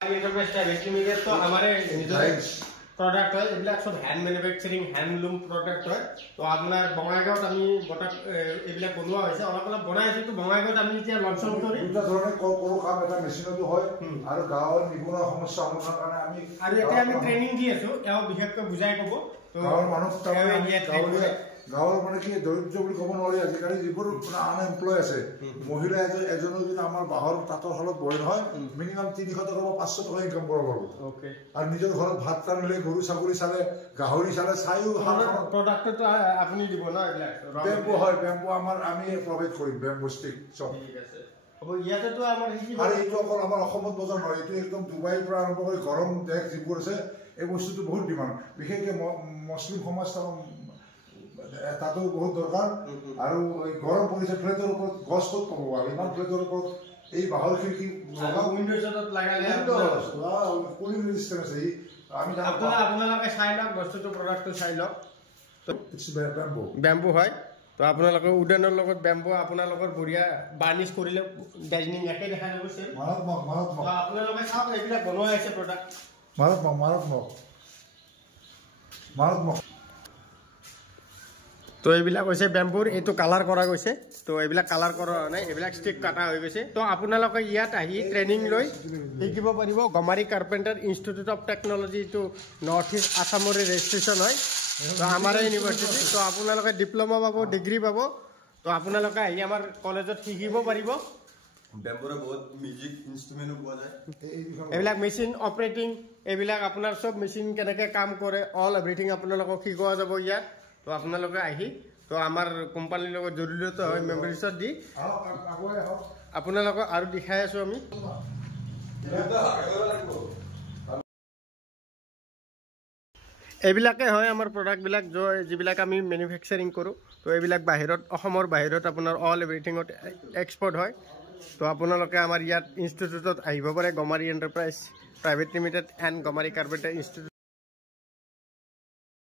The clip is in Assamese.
तो हमारे प्रोडक्ट है এইবিলাক সব হ্যান্ড ম্যানুফ্যাকচাৰিং হ্যান্ডলুম প্ৰোডাক্ট হয় তো আপনাৰ বঙাইগাঁৱত আমি বটাক এইবিলাক বনোৱা হৈছে অলপ অলপ বনাই আছো তো বঙাইগাঁৱত আমি এতিয়া লঞ্চ কৰি দুটা ধৰণে কৰো কাম এটা মেচিনতো হয় আৰু গাঁৱৰ নিবনুৱা সমস্যা সমাধানৰ কাৰণে আমি আৰু এতিয়া আমি ট্ৰেনিং দি আছো এও বিশেষকৈ বুজাই ক'ব তো গাঁৱৰ মানুহ গাঁৱৰ মানে কি দৰিদ্ৰ বুলি ক'ব নোৱাৰি আজিকালি যিবোৰ আনএমপ্লয় আছে মহিলা এজনো যদি আমাৰ বাহৰ তাঁতৰ শালত বহে নহয় মিনিমাম 300 টকা বা 500 টকা ইনকাম কৰিব পাৰিব আৰু নিজৰ ঘৰত ভাত ৰান্ধিলে গৰু ছাগলী চালে গাহৰি চালে চাইও প্ৰডাক্টটো আপুনি দিব না এইবিলাক বেম্বো হয় বেম্বো আমাৰ আমি প্ৰভাইড কৰিম বেম্বো ষ্টিক চব ঠিক আছে হ'ব ইয়াতেতো আমাৰ আৰু এইটো অকল আমাৰ অসমত বজাৰ নহয় এইটো একদম ডুবাইৰ পৰা আৰম্ভ কৰি গৰম দেশ যিবোৰ আছে এই বস্তুটো বহুত ডিমাণ্ড বিশেষকৈ মুছলিম সমাজ তাতো বহুত দৰকাৰ আৰু গৰম পৰিছে ফ্লেটৰ ওপৰত গছ ক'ত পাব আৰু ইমান ফ্লেটৰ ওপৰত এই বাহৰ খিৰিকী উইণ্ডোজত লাগালে কুলিং ৰেজিষ্টেন্স আছে আমি আপোনালোকে চাই লওক বস্তুটো প্ৰডাক্টটো চাই লওক বেম্বো হয় তো আপোনালোকে উডেনৰ লগত বেম্বো আপোনালোকৰ বঢ়িয়া বাৰ্নিছ কৰিলে ডাইনিং একে দেখা যাব চেম আপোনালোকে চাওক এইবিলাক বনোৱা আছে প্ৰডাক্ট মাৰাত্মক তো এইবিলাক হৈছে বেম্বুৰ এইটো কালাৰ কৰা গৈছে তো এইবিলাক কালাৰ কৰা নাই এইবিলাক ষ্টিক কাটা হৈ গৈছে তো আপোনালোকে ইয়াত আহি ট্ৰেইনিং লৈ শিকিব পাৰিব গমাৰি কাৰ্পেণ্টাৰ ইনষ্টিটিউট অফ টেকনলজি এইটো নৰ্থ ইষ্ট আসামৰে ৰেজিষ্ট্ৰেশ্যন হয় তো আমাৰ ইউনিভাৰ্চিটি তো আপোনালোকে ডিপ্ল'মা পাব ডিগ্ৰী পাব তো আপোনালোকে আহি আমাৰ কলেজত শিকিব পাৰিব বেম্বুৰ বহুত মিউজিক ইনষ্ট্ৰুমেণ্টো পোৱা যায় এইবিলাক মেচিন অপাৰেটিং এইবিলাক আপোনাৰ চব মেচিন কেনেকৈ কাম কৰে অল এভৰিথিং আপোনালোকক শিকোৱা যাব ইয়াত তো আপোনালোকে আহি তো আমাৰ কোম্পানীৰ লগত জড়িত হয় মেম্বাৰশ্বিপ দি আপোনালোকক আৰু দেখাই আছো আমি এইবিলাকে হয় আমাৰ প্ৰডাক্টবিলাক যিবিলাক আমি মেনুফেকচাৰিং কৰোঁ তো এইবিলাক বাহিৰত অসমৰ বাহিৰত আপোনাৰ অল এভৰিথিঙত এক্সপৰ্ট হয় তো আপোনালোকে আমাৰ ইয়াত ইনষ্টিটিউটত আহিব পাৰে গমাৰি এণ্টাৰপ্ৰাইজ প্ৰাইভেট লিমিটেড এণ্ড গমাৰি কাৰ্পেণ্টাৰ ইনষ্টিটিউট